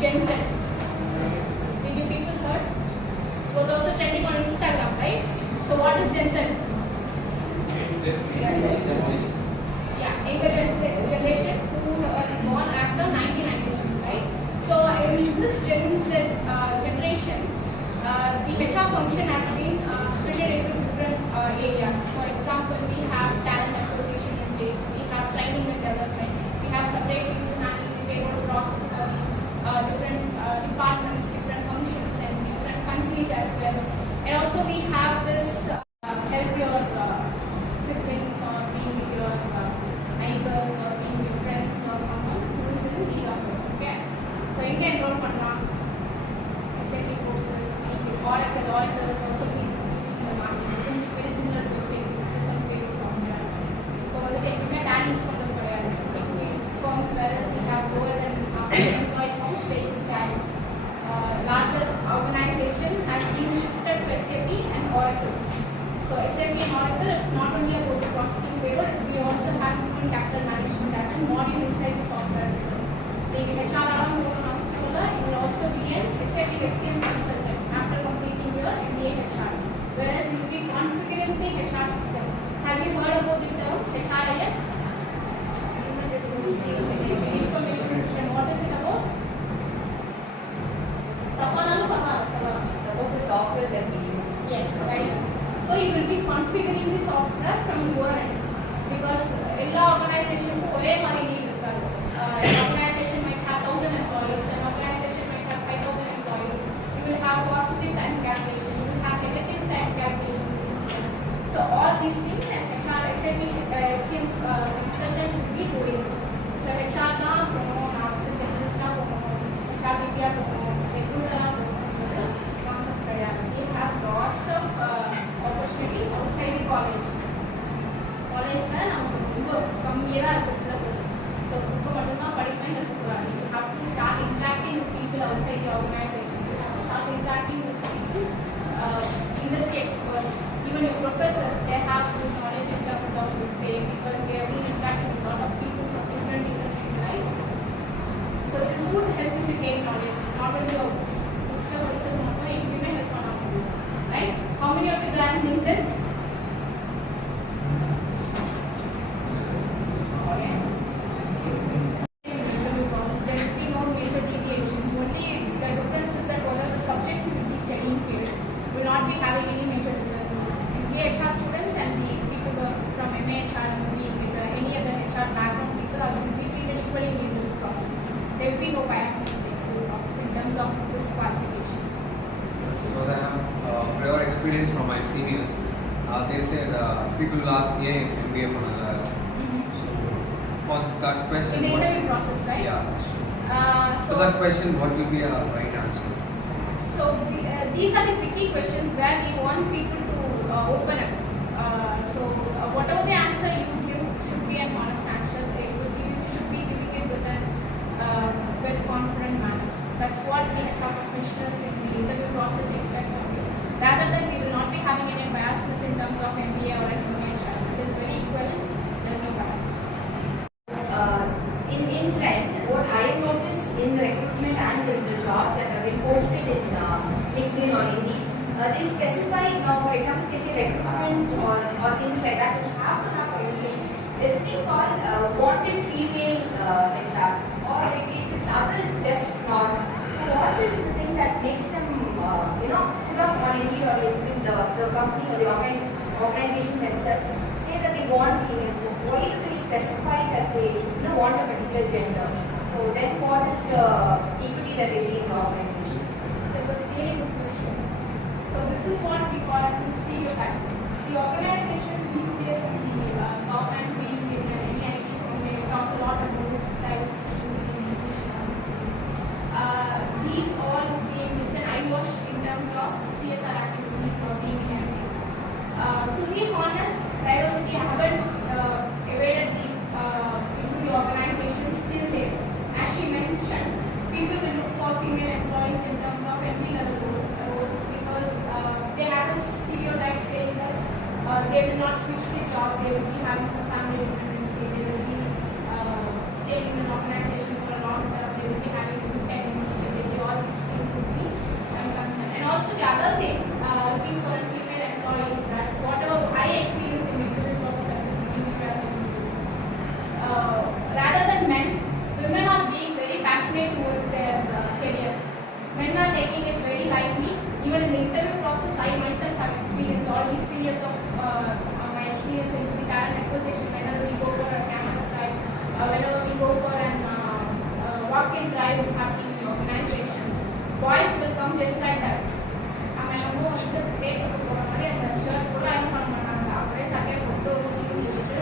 Gen Z. Did you people heard? It was also trending on Instagram, right? So what is Gen Z? Yeah, younger generation who was born after 1996, right? So in this Gen Z generation, the HR function has been split into different areas. For example, we have talent acquisition in place, we have training and development, we have separate people handling the payroll process for the different departments, different functions, and different countries as well. And also we have this help your siblings or being with your neighbors or being with friends or someone who is in need of it. Okay, so you can enroll பண்ணலாம். SAP courses, Oracle auditors also being used in the market. This is very similar to SAP. This one payroll software. So the tally use firms, whereas we have lower than employee firms, they use tally. Larger organization has been shifted to SAP and Oracle. So SAP and Oracle, it's not only about the processing payroll, we also have human capital management as a module inside the software. The HR you will also be an SAP HCM consultant after completing your MBA HR. Whereas you will be configuring the HR system. Have you heard about the term HRIS? Human Resource Information System. What is it about? It's about the software that we use. Yes, right. So you will be configuring the software from your end, because all organizations ஒரே மாதிரி need இருக்காது. An organization might have 1,000 employees, an organization might have 5,000 employees. You will have positive time calculation, you will have negative time calculation in the system. So all these things and HR SAP consultant will be doing. So HR na போகணும், நான் generals na போகணும், HR BPA போகணும், recruiter na போகணும், concept கிடையாது. We have lots of opportunities outside the college. College na நமக்கு ரொம்ப கம்மியா தான் இருக்கு syllabus. So புக்கு மட்டும் தான் படிப்பேன் இருக்கக்கூடாது. You have to start interacting with people outside the organization. You have to start interacting with people, industry experts, even your professors. They have good knowledge in terms of the same, because they have been interacting with a lot of people from different industries, right? So this would help you to gain knowledge, not only your books. Books la படிச்சது மட்டும் எங்கேயுமே help பண்ண முடியாது, right? How many of you done LinkedIn? There will be no bias in the process in terms of this qualifications. Because I have prior experience from my seniors. They said people will ask MBA from So for that question, in the interview process, right? Yeah. So that question, what will be a right answer? So these are the tricky questions where we want people to open up. So whatever the answer you give should be an honest answer. You should be giving it with an well-confident manner. That's what the HR professionals in the interview process expect from you. Rather than we will not be having any biases in terms of MBA or an HR. It is very equivalent. There is no biases. In trend, what I have noticed in the recruitment and in the jobs that have been posted in LinkedIn or Indeed, they specify now, for example, they say recruitment or things like that which have to have communication. There's a thing called wanted female HR, or if it's other, it's just not. So what is the thing that makes them, put up on Indeed or LinkedIn, the company or the organization themselves say that they want females? Why do they specify that they want a particular gender? So then what is the equity that they see in the organization? That was really good question. So this is what we call as a stereotype. The organization these days in the government, being in any IT firm, they talk a lot about this diversity, inclusion, all these things. These all being just an eyewash in terms of CSR activities or being campaign. To be honest, diversity haven't evaded into the organization still there. As she mentioned, people will look for female employees in terms of entry level roles because they have a stereotype saying that they will not switch the job, they will be having some family dependency, they will be staying in an organization for a long term, they will be having good tenure. life happening in the organization. Boys will come just like that. அவன் வந்து வந்து date போகிற மாதிரி அந்த shirt கூட iron பண்ண மாட்டாங்க. அப்படியே சட்டையை போட்டு ஒரு ஜீன் போட்டு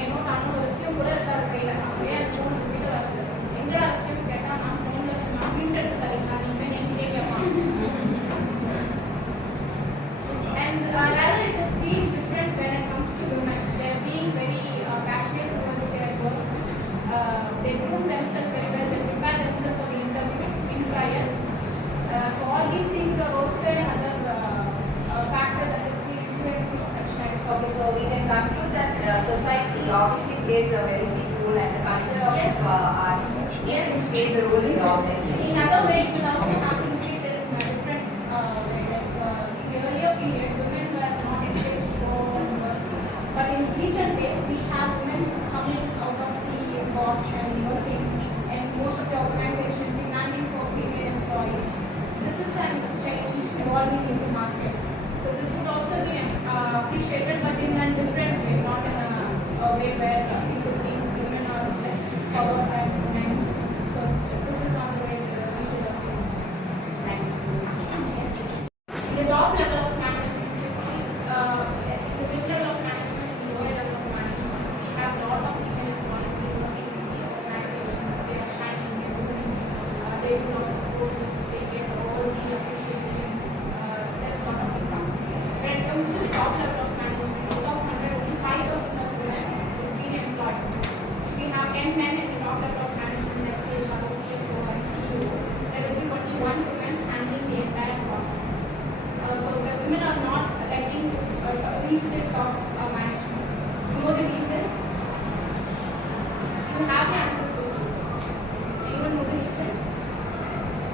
ஏனோ தானோ ஒரு விஷயம் கூட இருக்காது கையில். அப்படியே அது ஃபோன் வீட்டில் வச்சுட்டு எங்கடா விஷயம் கேட்டால் நான் ஃபோனில் நான் பிரிண்ட் எடுத்து தரேன் நீங்கள் என்கிட்டே கேட்பாங்க. And rather it is being different when it comes to women. They are being very passionate towards their work. They groom themselves very well. They prepare themselves for the interview in trial. So all these things are also another factor that is influencing such kind of. Okay, so we can conclude that society obviously plays a very big role, and the culture of Yes. our nation plays a role in the organization. In other way, it will also have to be treated in a different way. Like in the earlier period, women were not encouraged to go and work. But in recent days, we have women coming out of the box and working. And most of the organizations demanding for female employees. This is a change which is evolving in the market. So this would also be appreciated, but in a different way, not in a way where people think women are less power than men. So this is not the way we should assume. Thank you. Yes. The top level of management, you see, the mid level of management, the lower level of management, we have a lot of female employees working in the organizations. They are shining, they are doing, they do lots of courses, they get all the appreciations. There's a lot of examples. When it comes to the top level of management, out of 100, only 5% of women is being employed. We have 10 men in the top level of management, let's say CHRO, CFO, and CEO. There will be only one woman handling the entire process. So the women are not letting reach the top management. You know the reason? You have the answers with you. Anyone know the reason?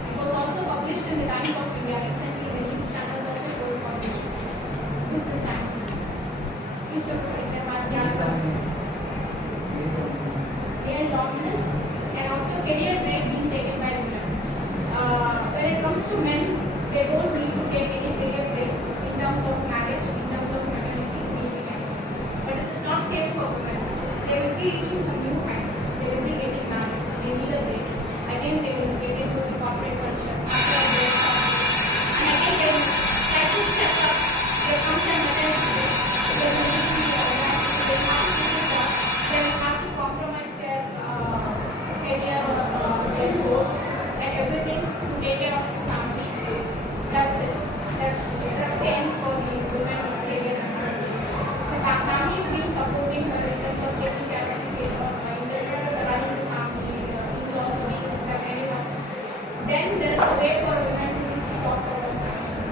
It was also published in the Times of India recently. The news channels also it was published. Business Times. Newspaper in the male dominance and also career break being taken by women. When it comes to men, they don't need to take any career breaks in terms of marriage, in terms of maternity, meeting. But it is not safe for women. They will be reaching some new heights. They will be getting married. They need a break. Again, they will get into the corporate culture. After a break, and again, they will try to step up. They come and maternity break. They will need to be organized. They have to do that. They will have to compromise their career or their goals and everything to take care of the family. That's it. That's the end for the women career and families. The family is being supporting her in terms of taking care of the kid or running the family, in-laws or anyone. Then there is a way for women to reach the top of the organization.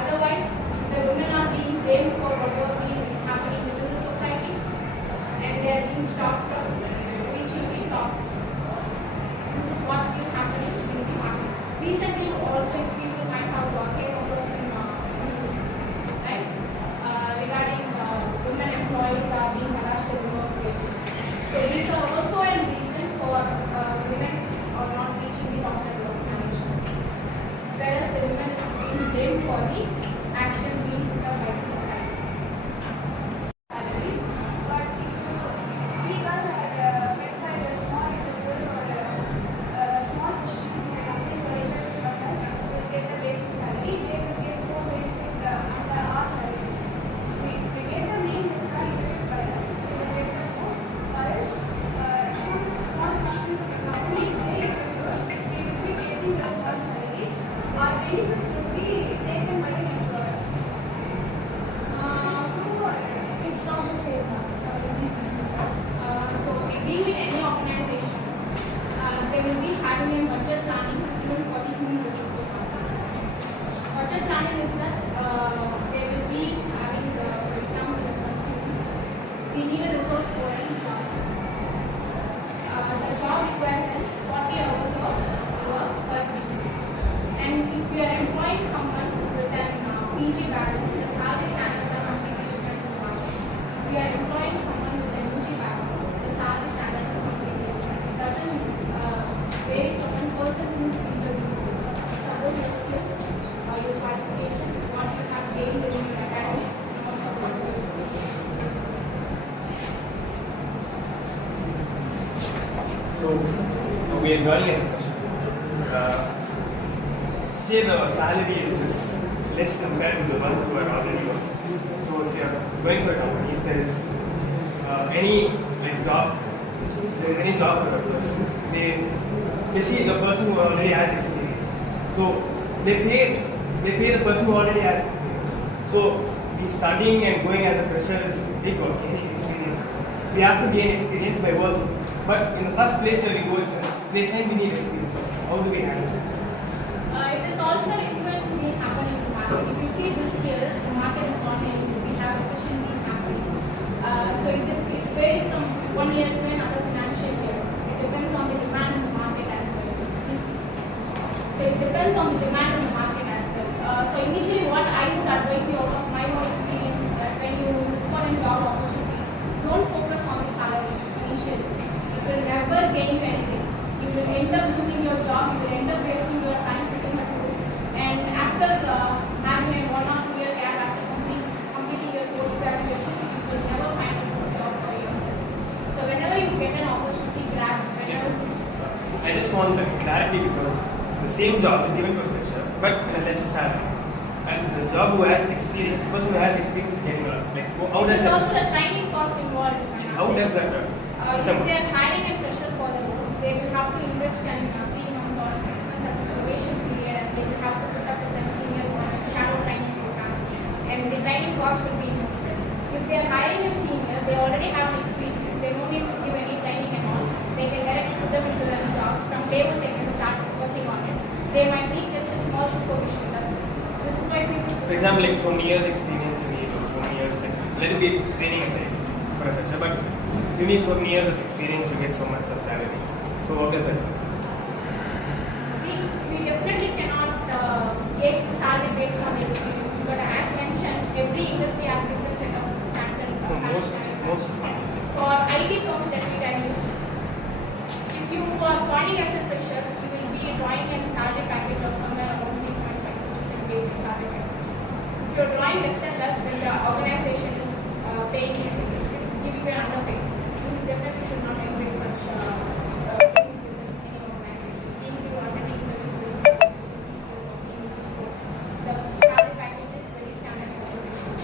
Otherwise, the women are being blamed for whatever is happening within the society, and they are being stopped from reaching the top. This is what's been happening in the market. Recently, also, people might have came across in news, right? Regarding women employees are being harassed in the workplaces. So these are also a reason for women are not reaching the top level of management. Whereas the women is being blamed for the action being put up by the society. But if we girls are met by the small individuals or small positions in the company or even us will get the basic salary, they will get more benefit under our salary. If we get the main things are included by us, we will get the more. Or else some small positions in the company is very individuals, they will be getting the small salary. Our benefits will be taken by the employer. It's not the same. So being in any organization, they will be having a budget planning even for the human resource department. Budget planning is that they will be having, for example, let's assume we need a resource for any job. The job requires 40 hours of work per week. And if we are employing someone with an PG background, the salary standards are completely different from ours. If we are employing someone with an UG background, the salary standards are completely different. It doesn't vary from one person to another. Support your skills or your qualification, what you have gained in your academics, and also what your skills. So we are joining as a question. say the salary is just less compared to the ones who are already working. So if you are going for a company, if there is any job, there is any job for a person, they see the person who already has experience. So they pay the person who already has experience. So we studying and going as a fresher is big work, gaining experience. We have to gain experience by working. But in the first place where we go itself, they say we need experience. How do we handle it? It is also an influence being happening in the market. If you see this year, the market is not in, we have a recession being happening. So it varies from one year to another financial year. It depends on the demand in the market as well. So it depends on the demand in the market as well. So initially what I would advise you out of my own experience is that when you look for a job opportunity, don't focus on the salary initially. It will never gain you anything. You will end up losing your job, you will end up wasting your time sitting at home. And after having a 1 or 2 year gap after completing your post-graduation, you will never find a good job for yourself. So whenever you get an opportunity, grab. I just want clarity because the same job is given to a fresher, but in a lesser salary. And the job who has experience, the person who has experience is getting a lot. Like, how does There's that? also a training cost involved. Yes, how does that system If they work? are hiring a fresher for the role, they will have to invest in 3 months or 6 months as a probation period, and they will have to put up with a senior one shadow training program, and the training cost will be invested. If they are hiring a senior, they already have an experience. They don't need to give any training at all. They can directly put them into their job. From day one, they can start working on it. They might need just a small supervision. This is why people. For example, like so many years experience you need, or so many years, like let it be training aside for a fresher, but you need so many years of experience to get so much of salary. So what does that mean? We definitely cannot gauge the salary based on the experience, but as mentioned, every industry has different set of standard. Most For IT firms that we can use, if you are joining as a fresher, you will be drawing a salary package of somewhere around 3.5, which is a basic salary package. If you are drawing less than that, then the organization is paying you, it's giving you an underpay. You definitely should not embrace such things within any organization. Being you are attending interviews with TCS or being the salary package is very standard for professionals.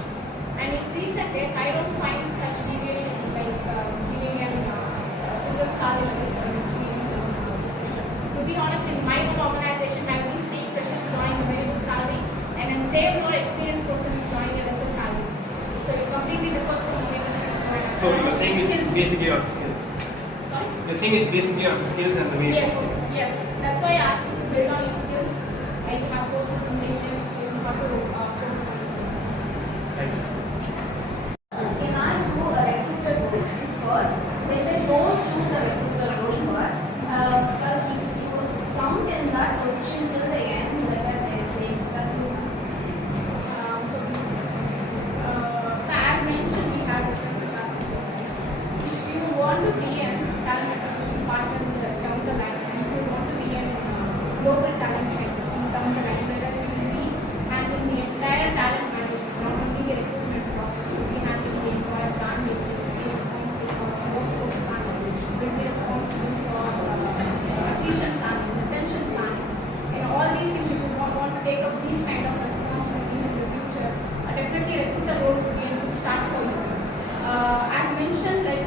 And in recent days, I don't find such deviations like giving an good salary package for an experience of profession. To be honest, in my own organization, I've been seeing freshers drawing a very good salary, and then same more experienced person is drawing a lesser salary. So it completely differs from the industry. So you're saying it's basically on skills. Sorry? You're saying it's basically on skills and the way. Yes, yes. That's why I asked you to build on your skills. I have courses in LinkedIn, so you have to focus on this. Right. You can't do a recruiter role first. They say don't choose the recruiter role first because you will count in that position till the end, like that they say. Is that true? So as mentioned, we have different challenges. If you want to be a talent acquisition partner down the line, and if you want to be a global talent head down the line, whereas you will be handling the entire talent management, not only the recruitment process, you will be handling the employer branding, you will be responsible for the workforce planning, you will be responsible for attrition planning, retention planning, and all these things. If you want to take up these kind of responsibilities in the future, definitely recruiter role would be a good start for you. As mentioned, like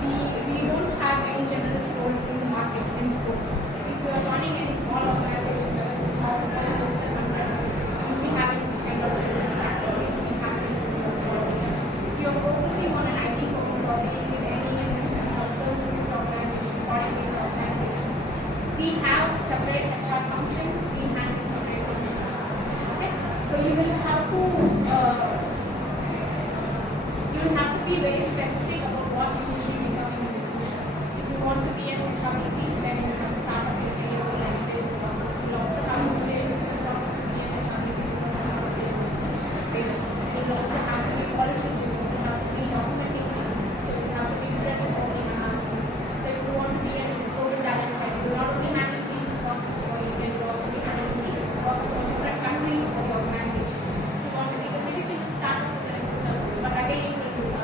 we don't have any generalist role in the market in scope. If you are joining any small organization, whether it's less than 100, you will be having this kind of generalist activities being happening in your organization. If you are focusing on an IT firm or being in any service-based organization, product-based organization, we have separate HR functions, we handle separate functions. Okay, so you will have to be very specific about what you will be becoming in the future. If you want to be an HRBP, then you have to start with the recruitment process. You will also have to do the recruitment process to be an HRBP because you will also have to be policy driven, you have to be documenting things, so you have to be good at reporting analysis. So if you want to be a global talent head, you will not only handle the process for India, you will also be handling the process of different countries for the organization. If you want to be the civil, you can just start with the recruiter, but again it will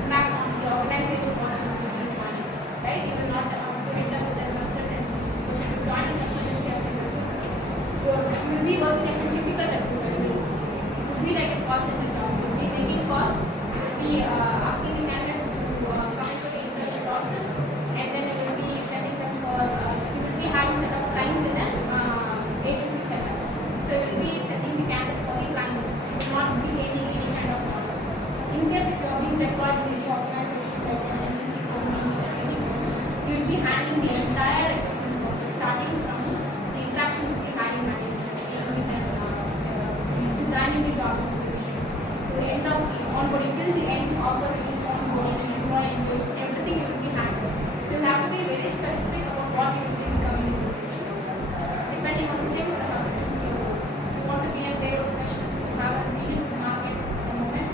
impact on offer release, onboarding, and employee engagement, everything you will be handled. So you have to be very specific about what you will be becoming in the future. Depending on the same, you will have to choose your roles. If you want to be a payroll specialist, you have a meaning in the market at the moment.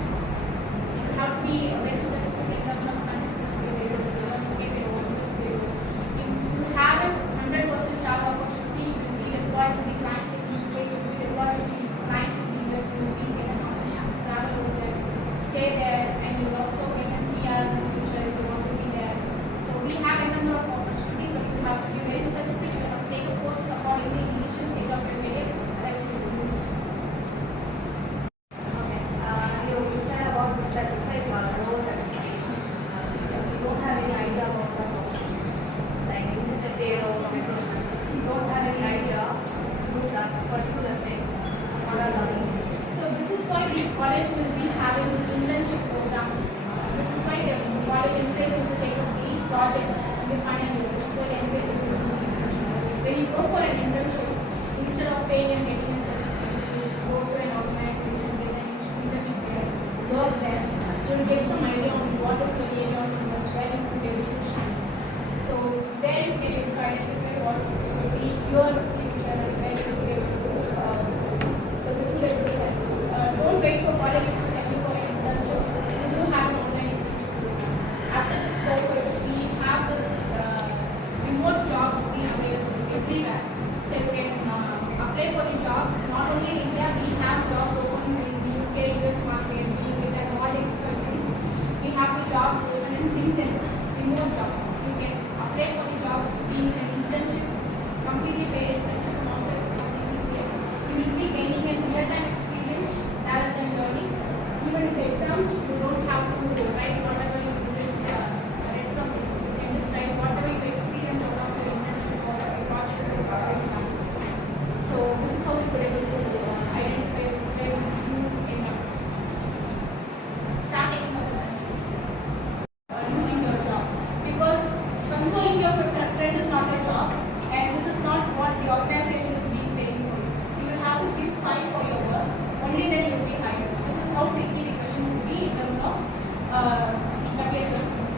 You will have to be very specific in terms of country-specific payroll. You will have to get your own best payroll. If you have a 100% job opportunity, you will be deployed to the client in the UK, you will be deployed to the client in the US, you will be given an opportunity to travel over there, stay there, and you will also get a PR in the future if you want to be there. So we have a number of opportunities, but you have to be very specific. You have to take the courses accordingly in the initial stage of your career, otherwise you will lose it. Okay. You said about the specific roles that you take. If you don't have any idea about that role, like you said payroll, if you don't have any idea to do that particular thing, what are the other things? So this is why the college will be having these internship programs. This is why the college encourages you to take up the projects in the final year. This is why they encourage you to do the internship. When you go for an internship, instead of paying and getting a certificate, you go to an organization, get an internship there, work there. So you get some idea on what is your area of interest, where you can get it to shine. So there you can able to identify what will be your future and where you will be able to so this will be able to help. Don't wait for colleges to send you for an internship. You do have an online internship. After this cohort, we have this remote jobs being available everywhere. So you can apply for the jobs. Not only in India, we have jobs open in the UK, US market, we with the Nordics countries. We have the jobs open in LinkedIn, remote jobs. You can apply for the jobs, being an internship, completely paid internship, and also it's completely safe. You will be gaining a real-time experience rather than learning. Even in the exams, you don't have to write whatever you just read from it. You can just write whatever you experience out of your internship or a project that you have done. So this is how we could able to identify where you end up. Start taking up internships. Using your job. Because consoling your friend is not a job, and this is not what the organization is being paying for. You will have to give 5 for your work, only then you will be hired. This is how tricky the question would be in terms of the career assessments.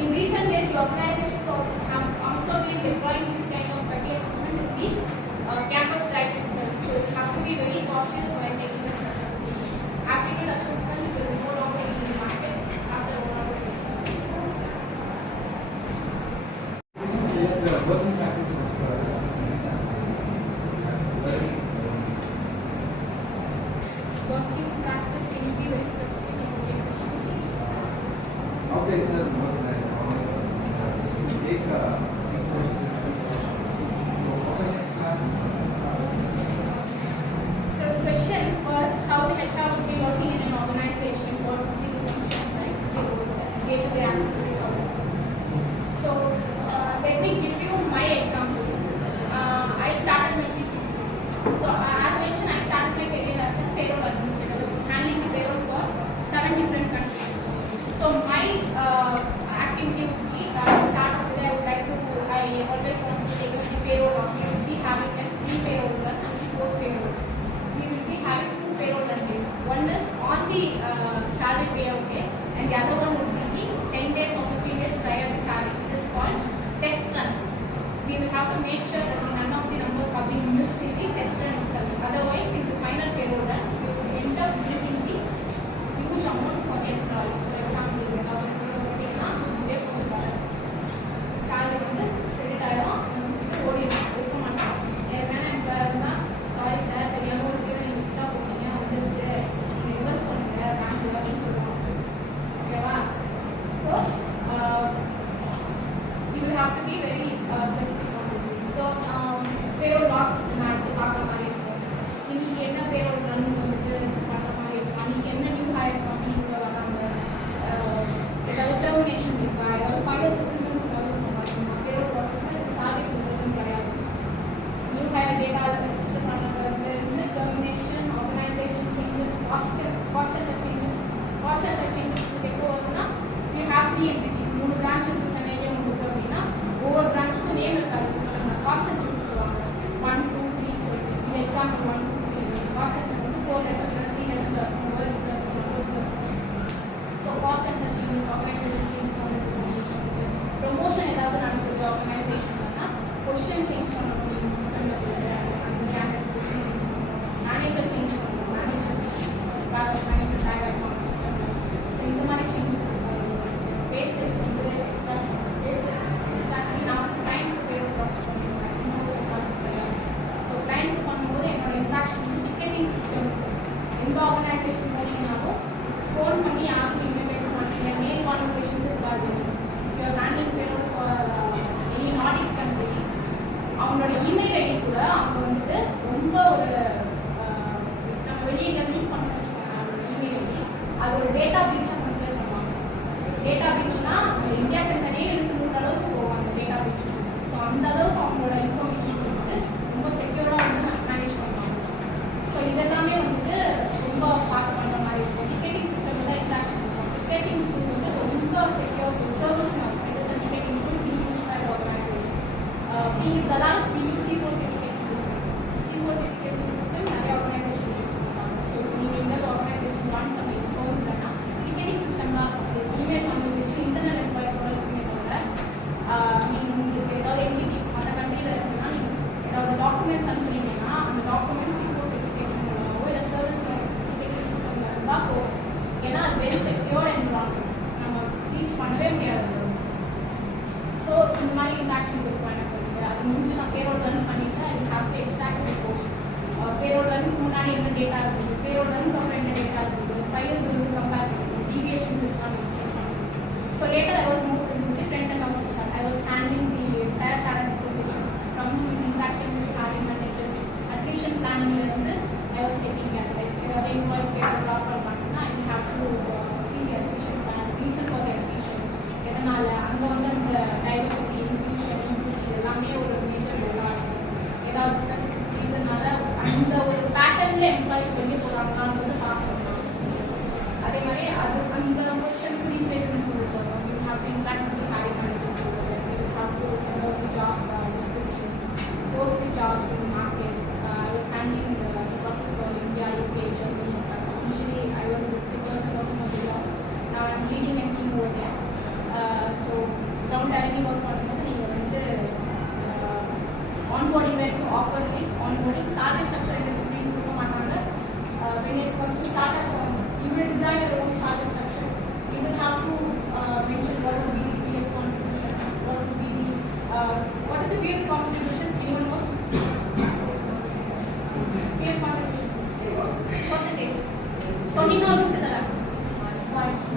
In recent days, the organizations have also been deploying this kind of career assessment in the campus drives itself. So you have to be very cautious while taking the assessments. Aptitude assessments will no longer be in the market after 1 or 2 years. The working practice of Working practice, can you be very specific about your question? okay, sir, what I take So his question was how the HR would be working in an organization, what would be the functions like, the roles and day-to-day activities of it. So let me give you my example. I started my PCC. So as mentioned, I started my career as a payroll administrator. I was handling the payroll for 7 different countries. So my activity would be at the start of the day, I always want to take up the payroll of you. We will be having a pre-payroll run and the post-payroll run. We will be having 2 payroll run days. One is on the salary payout day, and the other one would be the 10 days or 15 days prior to salary. It is called test run. We will have to make sure that none of the numbers have been missed in the test run itself. Otherwise, in the final payroll run, we will end up bringing the huge amount for the employees. For example, we have a 0 day post balance. Salary வந்து credit ஆயிடும், நமக்கு ஓடிடும், இருக்க மாட்டோம். ஏன்னா இப்போ sorry sir தெரியாமல் ஒரு 0 நீங்கள் எக்ஸ்ட்ரா போட்டீங்க, வந்துருச்சு, நீங்கள் இன்வெஸ்ட் பண்ணுங்க பேங்க்ல அப்படின்னு சொல்லுவாங்க. ஓகேவா? So you will have to be very specific on this thing. So payroll logs நான் எடுத்து பார்க்குற மாதிரி இருக்கும். இன்னைக்கு என்ன payroll run வந்துட்டு பண்ணுற மாதிரி இருக்கும். அன்னைக்கு என்ன நியூ ஹையர் கம்பெனி உள்ள வராங்க, ஏதாவது டெர்மினேஷன் இருக்கா, ஏதாவது ஃபைனல் செட்டில்மெண்ட்ஸ் ஏதாவது பண்ணுவாங்க. payroll ப்ராசஸில் இது சாரி பண்ணுறதுன்னு கிடையாது. நியூ ஹையர் டேட்டா ரெஜிஸ்டர் பண்ணுறது வந்து termination, organisation changes, cost centre changes எப்போ வரும்னா யூ ஹேவ் 3 entities. 3 பிரான்ச் இருக்கு சென்னையிலே உங்களுக்கு அப்படின்னா ஒவ்வொரு பிரான்ச்சுக்கும் நேம் இருக்காது சிஸ்டமில். காஸ்ட் சென்டர் கொடுத்துருவாங்க 1 2 3 சொல்லிட்டு. இது எக்ஸாம்பிள் 1 2 3. காஸ்ட் சென்டர் வந்து 4 லெட்டர் 3 லெட்டர் வேர்ட்ஸில். ஸோ டேட்டா இருக்குது, பேரோட ரனுக்கு அப்புறம் என்ன டேட்டா இருக்குது, 5 years வந்து கம்பேர் பண்ணுறது, deviations வச்சு நம்ம check பண்ணுறோம். So later I was moved into different end of that. I was handling the entire talent acquisition from interacting with hiring managers, attrition planning ல இருந்து I was taking care. Like the employees get a drop or பண்ணா I have to see the attrition plan, reason for the attrition. எதனால அங்க வந்து அந்த diversity, inclusion, equity எல்லாமே ஒரு major ரோலா இருக்கும். ஏதாவது ஸ்பெசிஃபிக் ரீசனால அந்த ஒரு பேட்டர்ன்ல எம்ப்ளாயிஸ் வெளியே போறாங்களான்னு வந்து பார்க்கணும். அதே மாதிரி அது அந்த பொசிஷனுக்கு ரீப்ளேஸ்மெண்ட் கொடுக்கணும். You have to interact with hiring managers, you have to send out the job descriptions, post the jobs in markets. I was handling the process for India, UK, Germany. Initially I was the person working on the job. Now I'm leading a team over there. So ground talent work பண்ணும்போது நீங்க வந்து onboarding வரைக்கும் offer is onboarding, salary structure இந்த மாதிரி கொடுக்க மாட்டாங்க. When it comes to startup firms, you will design your own salary structure. You will have to mention what will be the PF contribution, what will be the what is the PF contribution? Anyone knows? PF contribution percentage. So you know look at the points.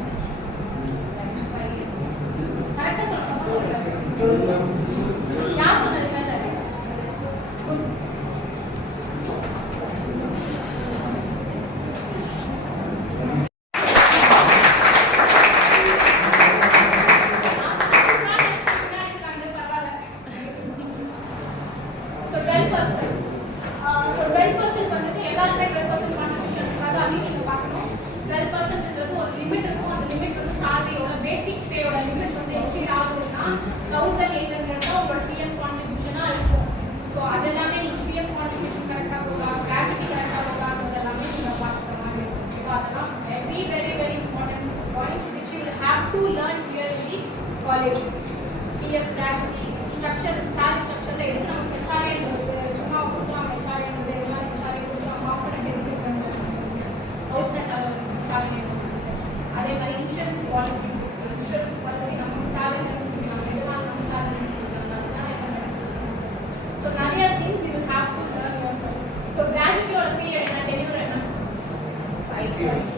Correct ah solunga. Ya sonadhu mela. So 12%. So 12% வந்துட்டு எல்லாருமே 12% contribution இருக்காது. அதையும் நீங்க பார்க்கணும். 12% ன்றது ஒரு limit இருக்கும். அந்த லிமிட் வந்து சாலரியோட பேசிக் பேயோட லிமிட் வந்து எக்ஸீட் ஆகுதுன்னா 1800 தான் உங்களோட பிஎஃப் கான்ட்ரிபியூஷனா இருக்கும். ஸோ அதெல்லாமே நீங்க பிஎஃப் கான்ட்ரிபியூஷன் கரெக்டாக போகலாம், கிராஜுவிட்டி கரெக்டாக போகலாம்ன்றது எல்லாமே நீங்க பார்க்குற மாதிரி இருக்கும். இப்போ அதெல்லாம் very important points which you will have to learn here in the college. PF gratuity structure, salary structure எதுக்கு நமக்கு HRA இருக்கு, சும்மா கொடுக்கலாம் HRA இருக்கு, எல்லாம் HRA கொடுக்கலாம், காம்பனன்ட் இருக்கு, ஹவுஸ் ரெண்ட் அலவன்ஸ் HRA இருக்கு. அதே மாதிரி இன்சூரன்ஸ் பாலிசிஸ் இருக்கு. இன்சூரன்ஸ் பாலிசி நம்ம salary இருக்கு, நம்ம எதனால நம்ம salary இருக்கு, அதனால என்ன benefits இருக்கு. ஸோ நிறைய things you will have to learn yourself. So கிராஜுவிட்டியோட பீரியட் என்ன, டென்யூர் என்ன? 5 years.